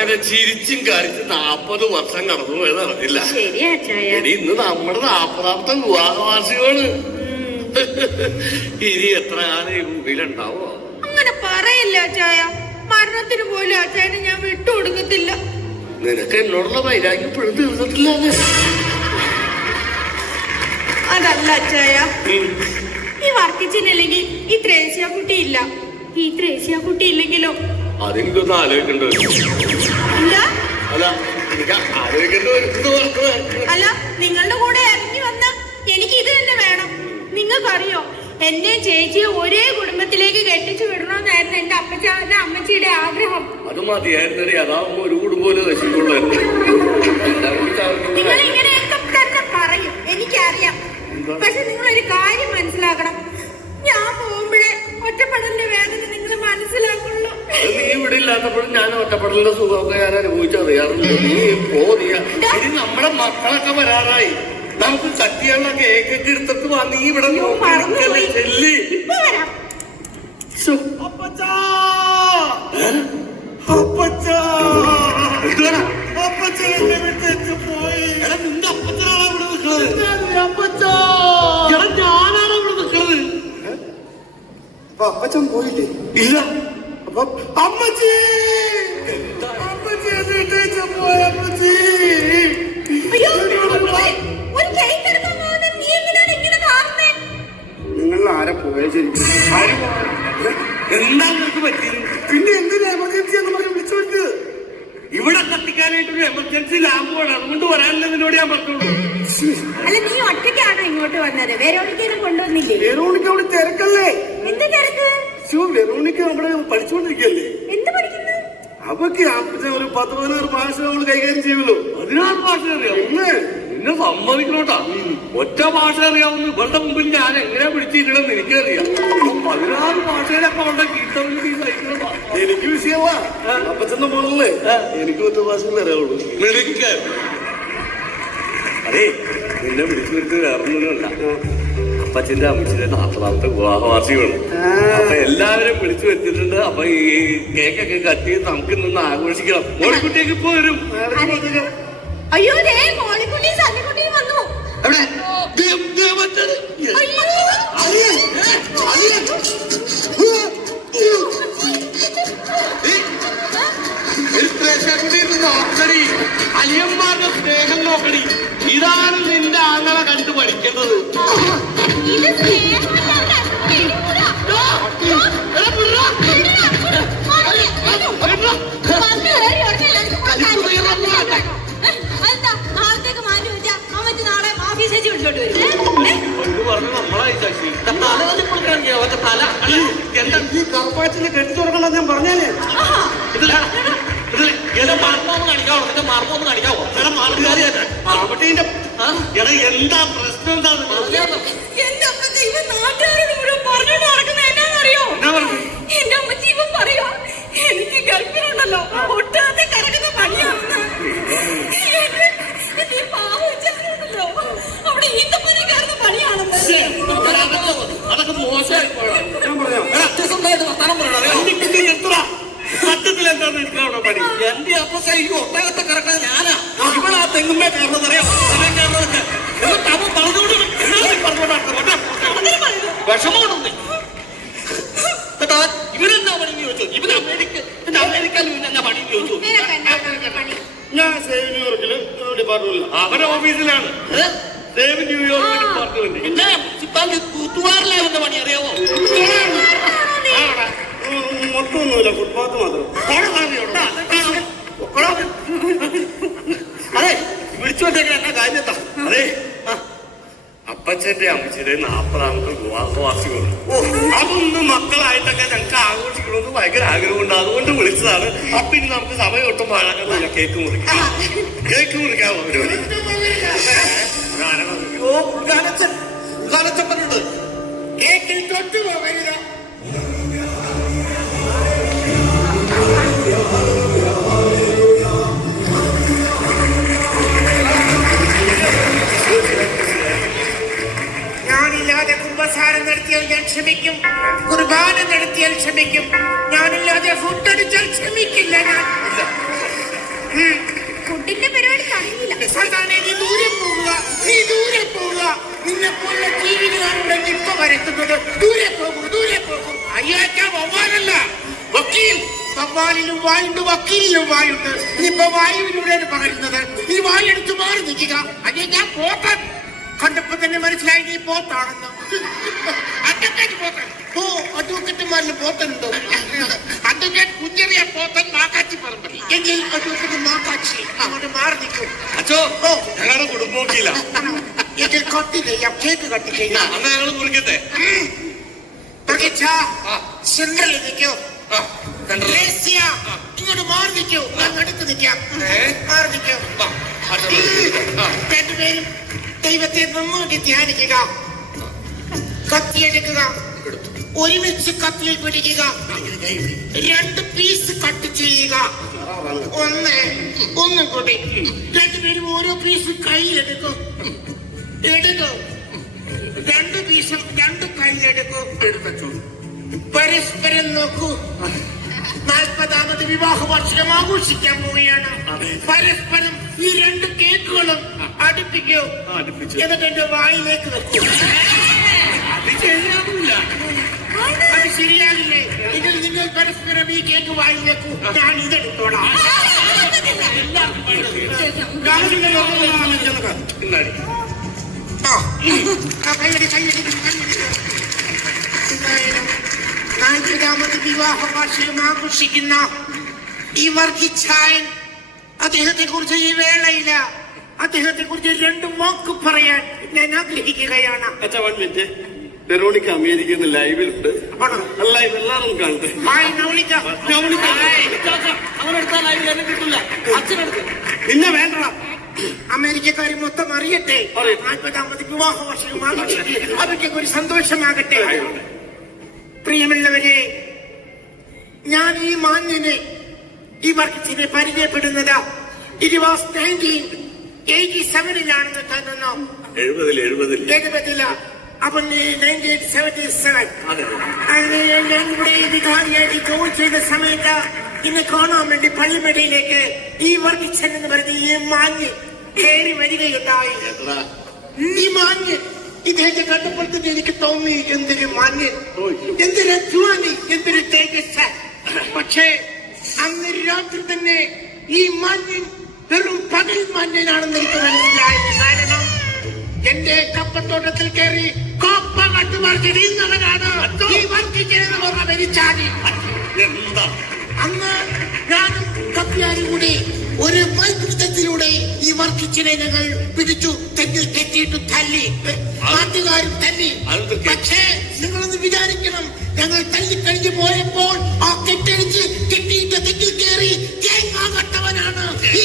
അങ്ങനെ ചിരിച്ചും കാണിച്ച് നാപ്പത് വർഷം കടന്നു പോയത് അറിഞ്ഞില്ല. എടി ഇന്ന് നമ്മുടെ നാപ്പതാമത്തെ വിവാഹവാർഷികമാണ് ഇനി എത്ര കാലം ഈ ഭൂമിയിലുണ്ടാവോ അങ്ങനെ പറയില്ല ചായ മരണത്തിന് പോലും അച്ചായനെ ഞാൻ വിട്ടുകൊടുക്കത്തില്ല. നിനക്ക് എന്നോടുള്ള വൈരാഗ്യം ഇപ്പോഴും തീർന്നിട്ടില്ല അതല്ല അച്ചായ. ഈ വർക്കിച്ചില്ലെങ്കിൽ ഈ ത്രേസ്യ കുട്ടി ഇല്ല. ഈ ത്രേസ്യ കുട്ടി ഇല്ലെങ്കിലോ അതെനിക്കൊന്ന് ആലോചിക്കേണ്ടി. വരും അല്ല എനിക്ക് ആലോചിക്കേണ്ടി വരും അല്ല നിങ്ങളുടെ കൂടെ ഇറങ്ങി വന്ന എനിക്ക് ഇത് തന്നെ വേണം. നിങ്ങൾക്കറിയോ എന്നെ ചേച്ചിയെ ഒരേ കുടുംബത്തിലേക്ക് കെട്ടിച്ചു വിടണമെന്നായിരുന്നു എന്റെ അപ്പച്ചാന്റെ അമ്മച്ചിയുടെ ആഗ്രഹം. അത് മതിയായിരുന്നേ അതാവുമ്പോ ഒരു കുടുംബം നശിക്കുള്ളായിരുന്നു നിങ്ങൾ ഇങ്ങനെയൊക്കെ തന്നെ പറയും. എനിക്കറിയാം? പക്ഷെ നിങ്ങൾ ഒരു കാര്യം മനസ്സിലാക്കണം. ഞാൻ പോകുമ്പോഴേ ഒറ്റപ്പെടലിന്റെ വേദന നീ ഇവിടെ ഇല്ലാത്തപ്പോഴും ഞാൻ ഒറ്റപ്പെടലിന്റെ സുഖമൊക്കെ ഞാൻ അനുഭവിച്ചറിയാറുണ്ട്. നീ പോ നീ ഇനി നമ്മുടെ മക്കളൊക്കെ വരാറായി. നമുക്ക് കട്ടിയുള്ള കേക്കൊക്കെ എടുത്തിട്ട് വാ നീ ഇവിടെ ഞാനാണ് അവിടെ നോക്കിയിരിക്കല്ലേ, ചെല്ലി. ഇപ്പൊ വരാം. ശ്ശോ. അപ്പച്ചാ. അപ്പച്ചാ. എന്നെ വിട്ടേച്ച് പോയി. എടാ, നിന്റെ അപ്പച്ചനാണോ ഇവിടെ നിൽക്കുന്നത്? അപ്പച്ചാ. എടാ, ഞാനാണോ ഇവിടെ നിൽക്കുന്നത്? അപ്പൊ അപ്പച്ചൻ പോയില്ലേ? ഇല്ല. അപ്പൊ അമ്മച്ചി! അമ്മച്ചി എന്നെ പോയി അമ്മച്ചി! നിങ്ങൾ ആരെ പോയ ശരിക്കും എന്താ നിങ്ങൾക്ക് പറ്റിയത്? പിന്നെ എന്തിനാ എമർജൻസി എന്ന് പറഞ്ഞ് വിളിച്ചു വരുന്നത്? ഇവിടെ കത്തിക്കാനായിട്ട് ഒരു എമർജൻസി ലാമ്പ് വേണം. അതുകൊണ്ട് വരാനല്ലേ നിന്നോട് ഞാൻ പറഞ്ഞോളൂ. അല്ല നീ ഒറ്റയ്ക്കാണോ ഇങ്ങോട്ട് വന്നത്? വെരോണിക്കൊന്നും കൊണ്ടുവന്നില്ലേ? വെറോണിക്ക അവിടെ തിരക്കല്ലേ എന്ത് തിരക്ക് ശിവ വെറോണിക്ക നമ്മുടെ പഠിച്ചുകൊണ്ടിരിക്കല്ലേ എന്ത് പഠിക്കുന്നു? അവക്ക് ഒരു പത്ത് പതിനാറ് ഭാഷ അവൾ കൈകാര്യം ചെയ്യുമല്ലോ. പതിനാറ് ഭാഷ അറിയാം ഒന്ന് നിന്നെ സമ്മതിക്കണോട്ടാ? ഒറ്റ ഭാഷ അറിയാവുന്ന ഇവളുടെ മുമ്പിൽ ഞാൻ എങ്ങനെ പിടിച്ചിരിക്കണം എനിക്കറിയാം. പതിനാറ് ഭാഷയിലൊക്കെ അവളുടെ കീർത്തനം. എനിക്ക് വിഷയമാ അപ്പച്ചന്റെ മോളല്ലേ എനിക്ക് ഒറ്റ ഭാഷകളെ അറിയാവുള്ളൂ. അതേ നിന്നെ വിളിച്ചു വരുന്നത് വേറൊന്നുമല്ല. അപ്പച്ചന്റെ അമ്മച്ചിന്റെ നാൽപ്പതാമത്തെ വിവാഹവാർഷികമാണ് അപ്പൊ എല്ലാവരും വിളിച്ചു വെച്ചിട്ടുണ്ട് അപ്പൊ ഈ കേക്കൊക്കെ കട്ട് ചെയ്ത് നമുക്ക് നിന്ന് ആഘോഷിക്കണം. മോളിക്കുട്ടിയൊക്കെ ഇപ്പൊ വരും. അയ്യോ വന്നു. പ്രേക്ഷകരുടെ നോക്കടി അലിയന്മാരുടെ സ്നേഹം നോക്കടി. ഇതാണ് നിന്റെ ആങ്ങളെ കണ്ടു പഠിക്കേണ്ടത് കെട്ടി തുറക്കണം ഞാൻ പറഞ്ഞാലേ എടാ മർമ്മൊന്ന് കാണിക്കാവോ നിന്റെ മർമ്മൊന്ന് കാണിക്കാവോ എടാ ആവട്ടീന്റെ എടാ എന്താ പ്രശ്നം എന്താണ്? അപ്പച്ചന്റെ അമ്മച്ചിയുടെ നാപ്പതാമത്തെ വിവാഹവാസികളുണ്ട് അതൊന്ന് മക്കളായിട്ടൊക്കെ ഞങ്ങൾക്ക് ആഘോഷിക്കണമെന്ന് ഭയങ്കര ആഗ്രഹമുണ്ട്. അതുകൊണ്ട് വിളിച്ചതാണ്. അപ്പൊ ഇനി നമുക്ക് സമയം ഒട്ടും പാഴാക്കാൻ കേക്ക് മുറിക്കാം. കേക്ക് മുറിക്കാമോ പരിപാടി. ഉദ്ഘാടച്ചൻ പറഞ്ഞിട്ട് കേക്കിൽ തൊട്ടു പോകരുത് ഞാൻ ക്ഷമിക്കും. കുർബാന നടത്തിയാൽ ക്ഷമിക്കും. ഞാനില്ലാതെ ഫുഡ് അടിച്ചാൽ ക്ഷമിക്കില്ല ഞാൻ. ഫുഡിന്റെ പരിപാടി അറിയില്ല സാധാരണ നീ പോവുക. നീ പോവുക. ഇനിയിപ്പോ വായുവിലൂടെയാണ് പകരുന്നത് നീ വായെടുത്ത് മാറി നിൽക്കുക. അതെ ഞാൻ പോട്ടെ. കണ്ടപ്പോ തന്നെ മനസ്സിലായി നീ പോത്താണെന്ന്? അഡ്വക്കേറ്റ് പോത്തൻ. ഓ അഡ്വക്കേറ്റുമാരിൽ പോത്തനുണ്ടോ? അഡ്വക്കേറ്റ് കുഞ്ഞറിയ പോത്തൻ മാക്കാച്ചി പറമ്പൽ. എങ്കിൽ അഡ്വക്കേറ്റ് മാക്കാച്ചി അങ്ങോട്ട് മാറി നിൽക്കും. അച്ഛോ ഓ. ഞങ്ങളുടെ കുടുംബമൊക്കെയില്ല എങ്കിൽ കട്ടി ചെയ്യാം കേക്ക് കട്ടി ചെയ്യാം. അന്ന് ഞങ്ങൾ കുറിക്കട്ടെ. സെൻട്രലിൽ നിൽക്കോ. ഇങ്ങോട്ട് മാറി നിൽക്കോ. ഞാൻ അടുത്ത് നിൽക്കാം. മാറി നിൽക്കൂ. രണ്ടുപേരും ദൈവത്തെ നന്നായി ധ്യാനിക്കുക. കത്തിയെടുക്കുക. ഒരുമിച്ച് കത്തിയിൽ പിടിക്കുക. രണ്ട് പീസ് കട്ട് ചെയ്യുക. ഒന്ന് ഒന്നും കൂടി. രണ്ടുപേരും ഓരോ പീസ് കൈയെടുക്കും എടുക്കും. രണ്ട് പീസും രണ്ട് കൈയെടുക്കും. പരസ്പരം നോക്കൂ. നാൽപ്പതാമത് വിവാഹ വാർഷികം ആഘോഷിക്കാൻ പോവുകയാണ്. പരസ്പരം ഈ രണ്ട് കേക്കുകളും അടുപ്പിക്കൂ. അടുപ്പിച്ചു. എന്നിട്ട് എന്റെ വായിലേക്ക് വെക്കൂ. അത് ശരിയാകില്ലേ? നിങ്ങൾ നിങ്ങൾ പരസ്പരം ഈ കേക്ക് വായിൽ വെക്കൂ. ഞാൻ ഇതെടുത്തോളാം. നാൽപ്പതാമത് വിവാഹ വാർഷികം ആഘോഷിക്കുന്ന ഈ വർഗിച്ചായൻ അദ്ദേഹത്തെ കുറിച്ച് ഈ വേളയില്ല അദ്ദേഹത്തെ കുറിച്ച് രണ്ട് വാക്ക് പറയാൻ ഞാൻ ആഗ്രഹിക്കുകയാണ്. അച്ഛാ വൺ മിനിറ്റ് വെറോണിക്ക അമേരിക്കയിൽ നിന്ന് ലൈവിലുണ്ട്? ലൈവ് എല്ലാവരും കാണട്ടെ പിന്നെ വേണ്ട അമേരിക്കക്കാർ മൊത്തം അറിയട്ടെ. നാൽപ്പതാമത് വിവാഹ വാർഷികം ആഘോഷിക്കട്ടെ അവർക്ക് ഒരു സന്തോഷമാകട്ടെ. പ്രിയമുള്ളവരെ ഞാൻ ഈ മാന്യനെ ഈ വർഗത്തിനെ പരിചയപ്പെടുന്നത് ഇറ്റ് വാസ് നയന്റീൻ എയ്റ്റി സെവനിലാണെന്ന് തോന്നുന്നു എഴുപതിൽ എഴുപതിൽ എഴുപതില അപ്പം നയന്റീൻ സെവന്റി സെവൻ. ഞാൻ ഇവിടെ വികാരിയായിട്ട് ജോലി ചെയ്ത സമയത്ത് ഇന്ന് കാണാൻ വേണ്ടി പള്ളിമേടയിലേക്ക് ഈ വർഗിച്ചൻ എന്ന് പറഞ്ഞ് ഈ മാഞ്ഞ് കയറി വരികയുണ്ടായി. ഈ മാഞ്ഞ് ഇദ്ദേഹത്തെ കണ്ടപ്പോഴത്തേക്ക് എനിക്ക് തോന്നി എന്തൊരു മാഞ്ഞ് എന്തൊരു അധ്വാനി എന്തൊരു തേജസ് പക്ഷേ അന്ന് രാത്രി തന്നെ ഈ മാന്യൻ വെറും പകൽ മഞ്ഞനാണെന്ന് എനിക്ക് മനസ്സിലായി കാരണം എന്റെ കപ്പത്തോട്ടത്തിൽ കയറി കോപ്പ ഈ എന്താ? അന്ന് ഞാനും കപ്പ്യാരും കൂടി ഒരു ഈ ഞങ്ങൾ പിടിച്ചു തെങ്ങിൽ കെട്ടിയിട്ട് തല്ലി. നാട്ടുകാരും തല്ലി. പക്ഷേ നിങ്ങളൊന്ന് വിചാരിക്കണം ഞങ്ങൾ തല്ലിക്കഴിഞ്ഞു പോയപ്പോൾ ആ കെട്ടഴിച്ച് കെട്ടിയിട്ട് തെറ്റിൽ കയറി തേങ്ങാകട്ടവനാണ് ഈ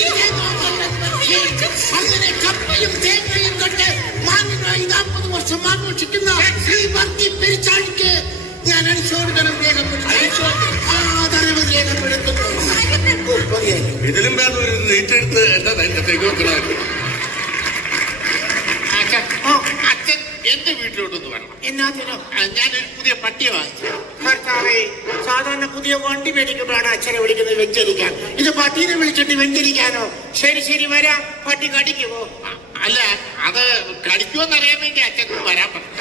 അങ്ങനെ കപ്പയും തേങ്ങയും കണ്ട് മാന്യനായി നാൽപ്പത് വർഷം ആഘോഷിക്കുന്ന ഈ വർക്കി പെരിച്ചാഴിക്ക് ഞാൻ അനുശോചനം രേഖപ്പെടുത്തുന്നു. രേഖപ്പെടുത്തുന്നു. ഇതിലും ഭേദം ഒരു നീറ്റെടുത്ത് എന്റെ നെഞ്ചത്തേക്ക് വെക്കണമായിരുന്നു അച്ഛൻ ആ, അച്ഛൻ എന്റെ വീട്ടിലോട്ടൊന്ന് വരണം. എന്നാത്തിനോ? ആ, ഞാനൊരു പുതിയ പട്ടിയെ വാങ്ങിച്ചു. ഭർത്താവേ സാധാരണ പുതിയ വണ്ടി മേടിക്കുമ്പോഴാണ് അച്ഛനെ വിളിക്കുന്നത് വെഞ്ചരിക്കാൻ. ഇത് പട്ടീനെ വിളിച്ചിട്ട് വെഞ്ചരിക്കാനോ? ശരി ശരി വരാ. പട്ടി കടിക്കുമോ ആ, അല്ല അത് കടിക്കുമെന്നറിയാൻ വേണ്ടി അച്ഛൻ വരാൻ പറഞ്ഞു.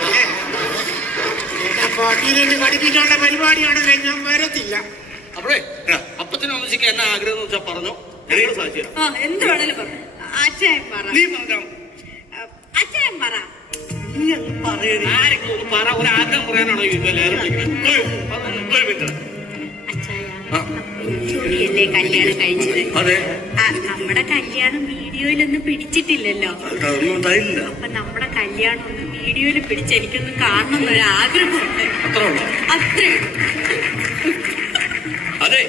എന്നെ പട്ടീനെ കടിപ്പിക്കാനുള്ള പരിപാടിയാണ് ഞാൻ വരത്തില്ല. അപ്പോഴേ അപ്പച്ചനെ ഒന്നിച്ചിക്ക് എന്നാ ആഗ്രഹം എന്ന് വെച്ചാൽ പറഞ്ഞു? ഞങ്ങൾ സാക്ഷിയാണ് ആ എന്ത് വേണേലും പറ അച്ഛൻ പറ. നീ പറഞ്ഞോ? അച്ഛൻ പറ. നീ അങ്ങ് പറയണേ ആരെങ്കിലും ഒന്ന് പറ ഒരു ആഗ്രഹം പറയാനാണോ ഒരു മിനിറ്റ്. കല്യാണം കഴിച്ചത്? അതെ. ആ, നമ്മുടെ കല്യാണം വീഡിയോയിലൊന്നും പിടിച്ചിട്ടില്ലല്ലോ. അപ്പൊ നമ്മുടെ കല്യാണം ഒന്ന് വീഡിയോയിൽ പിടിച്ച് എനിക്കൊന്ന് കാണണം എന്നൊരു ആഗ്രഹമുണ്ട്. അത്ര ഉള്ളൂ. അത്രേ അതെ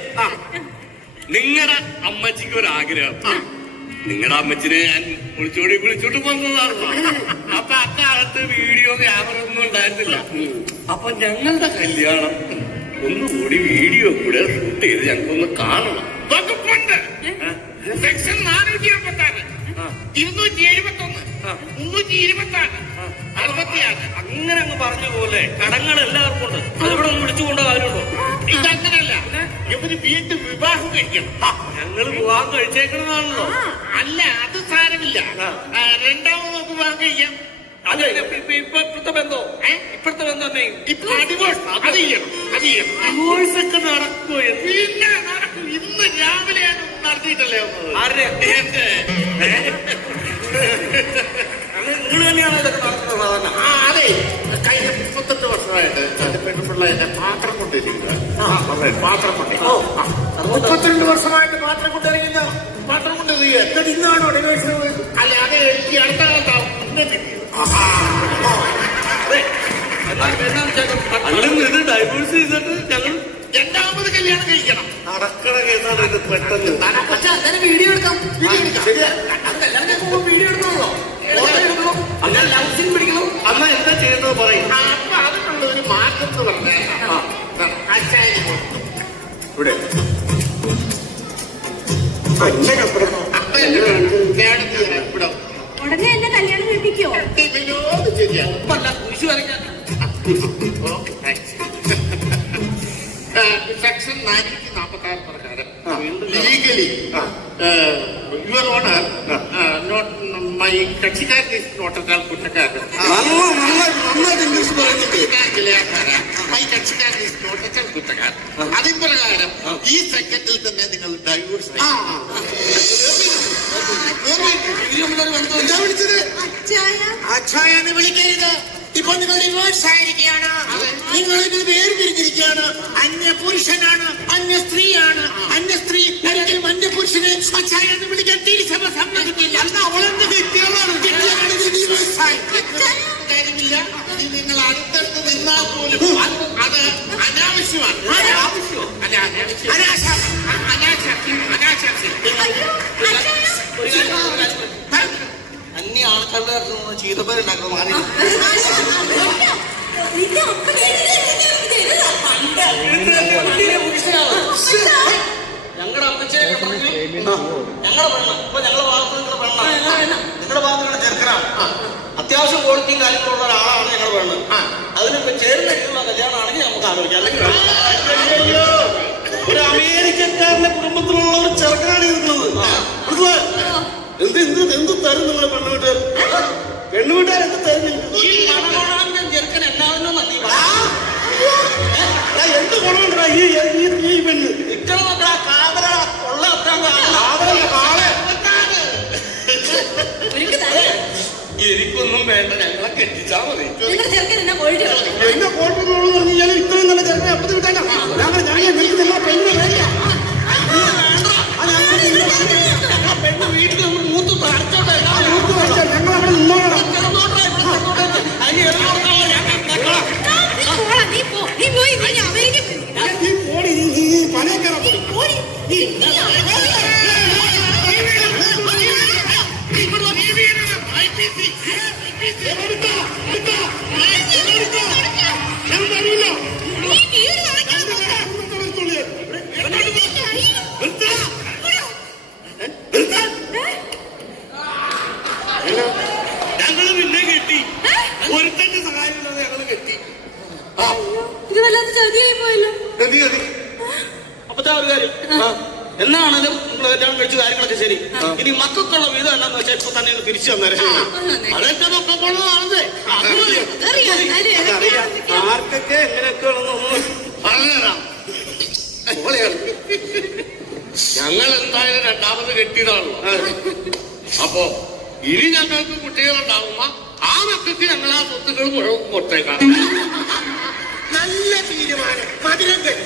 നിങ്ങളുടെ അമ്മച്ചിക്ക് ഒരു ആഗ്രഹം. നിങ്ങളുടെ അമ്മച്ചിനെ ഞാൻ വിളിച്ചോടി വിളിച്ചോട്ട് വന്നതാണല്ലോ അപ്പൊ അക്കാലത്ത് വീഡിയോ ക്യാമറ ഒന്നും ഉണ്ടായിരുന്നില്ല. അപ്പൊ ഞങ്ങളുടെ കല്യാണം ഒന്നുകൂടി വീഡിയോ കൂടെ ഷൂട്ട് ചെയ്ത് ഞങ്ങൾക്കൊന്ന് കാണണം. വകുപ്പുണ്ട് സെക്ഷൻ നാനൂറ്റി അമ്പത്തി ആറ് ഇരുന്നൂറ്റി എഴുപത്തി ഒന്ന് മുന്നൂറ്റി ഇരുപത്തി ആറ് അറുപത്തിയാറ്. അങ്ങനെ അങ്ങ് പറഞ്ഞ പോലെ കടങ്ങൾ എല്ലാവർക്കും ഉണ്ട്. അതിവിടെ ഒന്ന് വിളിച്ചുകൊണ്ടോ കാര്യമുണ്ടോ ഇതങ്ങനല്ല ഇവർ വീണ്ടും വിവാഹം കഴിക്കണം. ഞങ്ങൾ വിവാഹം കഴിച്ചേക്കണതാണല്ലോ. അല്ല അത് സാരമില്ല. രണ്ടാമത് നമുക്ക് വിവാഹം കഴിക്കാം. അതെ. ഇപ്പൊ ഇപ്പൊ ഇപ്പോഴത്തെ ബന്ധോ? ഇപ്പോഴത്തെ ബന്ധം തന്നെ അത് ചെയ്യണം. അത് ചെയ്യണം. ഡിവോഴ്സ് ഒക്കെ നടക്കുമോ പിന്നെ നടക്കും. ഇന്ന് രാവിലെയാണ് നടത്തിയിട്ടല്ലേ ആരുടെ? നിങ്ങൾ തന്നെയാണോ ഇതൊക്കെ നടത്തുന്നത്? സാധാരണ ആ അതെ. കഴിഞ്ഞ മുപ്പത്തെട്ട് വർഷമായിട്ട് എന്റെ പെൺപിള്ള എന്നെ പാത്രം കൊണ്ടിരിക്കുക പാത്രം കൊണ്ട് മുപ്പത്തിരണ്ട് വർഷമായിട്ട് പാത്രം കൊണ്ടിരിക്കുന്ന പാത്രം കൊണ്ടിരിക്കുക എന്നിട്ട് ഇന്നാണോ ഡിവേഴ്സ് അല്ല അത് എനിക്ക് അടുത്ത കാലത്താവും. കിട്ടിയത് അങ്ങനെ ഇത് ഡൈവേഴ്സ് ചെയ്തിട്ട് ഞങ്ങൾ രണ്ടാമത് കല്യാണം കഴിക്കണം. നടക്കണ കേസാണ് ഇത് പെട്ടെന്ന്. പക്ഷെ വീഡിയോ എടുക്കാം. വീഡിയോ എടുക്കാം. ശരിയാ. കല്യാണം കഴിക്കുമ്പോ വീഡിയോ എടുക്കണമല്ലോ. അങ്ങനെ ലവ് സീൻ പിടിക്കണം. അന്ന് എന്താ ചെയ്യുന്നത് പറയും. അപ്പൊ അതിനുള്ള ഒരു മാറ്റം എന്ന് പറഞ്ഞാൽ ഇവിടെ. അപ്പൊ എന്റെ മേഡത്തിൽ ഇവിടെ ഉടനെ എന്നെ കല്യാണം കഴിപ്പിക്കോ? സെക്ഷൻ നാനൂറ്റി നാൽപ്പത്തി ആറ് പ്രകാരം legally your honour not my കക്ഷിക്കാരൻ is not എന്നാൽ കുറ്റക്കാരൻ. മൈ കക്ഷിക്കാരൻ കുറ്റക്കാരൻ. അതിപ്രകാരം ഈ സെക്കൻഡിൽ തന്നെ നിങ്ങൾ ഡൈവോഴ്സ് എന്താ വിളിച്ചത്. അച്ഛായെന്ന് വിളിക്കരുത്. ഇപ്പൊ നിങ്ങൾ റിവേഴ്സ് ആയിരിക്കുകയാണ്. നിങ്ങൾ ഇത് വേർതിരിച്ചിരിക്കുകയാണ് അന്യ പുരുഷനാണ് അന്യ സ്ത്രീയാണ്. അന്യ സ്ത്രീ അല്ലെങ്കിൽ അന്യ പുരുഷനെ അച്ഛായെന്ന് വിളിക്കാൻ തിരിച്ചഭ സമ്മതിക്കില്ല. അന്ന് അവളെന്ന് വ്യക്തികളാണ് കാര്യമില്ല നിങ്ങൾ അടുത്തടുത്ത് നിന്നാൽ പോലും അത് അനാവശ്യമാണ്. അനാവശ്യം. അല്ല അനാവശ്യം. അനാശാസ്യം അന്യ ആൾക്കാരുടെ അടുത്ത് മാറി ഞങ്ങളുടെ അമ്മച്ചയൊക്കെ പറഞ്ഞു. ഞങ്ങളുടെ പെണ്ണ്. ഇപ്പൊ ഞങ്ങളുടെ ഭാഗത്ത് നിങ്ങളുടെ പെണ്ണാണ് നിങ്ങളുടെ ഭാഗത്ത് നിങ്ങളുടെ ചെറുക്കനാണ് അത്യാവശ്യം ക്വാളിറ്റിയും കാര്യങ്ങളുള്ള ഒരാളാണ് ഞങ്ങളുടെ പെണ്ണ്. അതിന് ചേർന്ന രീതിയിലുള്ള കല്യാണമാണെങ്കിൽ നമുക്ക് ആലോചിക്കാം. അല്ലെങ്കിൽ ഒരു അമേരിക്കക്കാരന്റെ കുടുംബത്തിലുള്ള ഒരു ചെറുക്കനാണ് ഇരിക്കുന്നത് മനസ്സിലായോ? എന്ത് എന്ത് എന്ത് തരും നിങ്ങളെ പെണ്ണു വീട്ടുകാർ പെണ്ണു വീട്ടുകാർ എന്ത് ഈ മണമോണാന്തൻ ചെറുക്കൻ എല്ലാവരും മതി. എന്ത് ഗുണമുണ്ടാ ഈ ഈ ഈ പെണ്ണ്. കാവല ഉള്ള അത്രയും അവരെ ആളെ ഒരിക്കൽ തന്നെ എനിക്കൊന്നും വേണ്ട ഞങ്ങളെ കെട്ടിച്ചാ മതി. എന്നെ പോയിട്ട് കളഞ്ഞു. എന്നെ കോട്ടത്തോളം പറഞ്ഞു ഞാൻ ഇത്രയും നല്ല ചെറുക്കനെ അപ്പുറത്ത് വിട്ടാ ഞങ്ങൾ ഞാൻ നിൽക്കുന്നില്ല പെണ്ണ് ആർക്കൊക്കെ എങ്ങനെയൊക്കെ പറഞ്ഞുതരാം. ഞങ്ങൾ എന്തായാലും രണ്ടാമത് കെട്ടിയതാണല്ലോ. അപ്പോ ഇനി ഞങ്ങൾക്ക് കുട്ടികളുണ്ടാവുമ്പോ ആ മക്കൾക്ക് ഞങ്ങൾ ആ സ്വത്തുക്കൾ മുഴുവൻ കൊടുത്തേക്കാം. നല്ല തീരുമാനം. മധുരം കഴി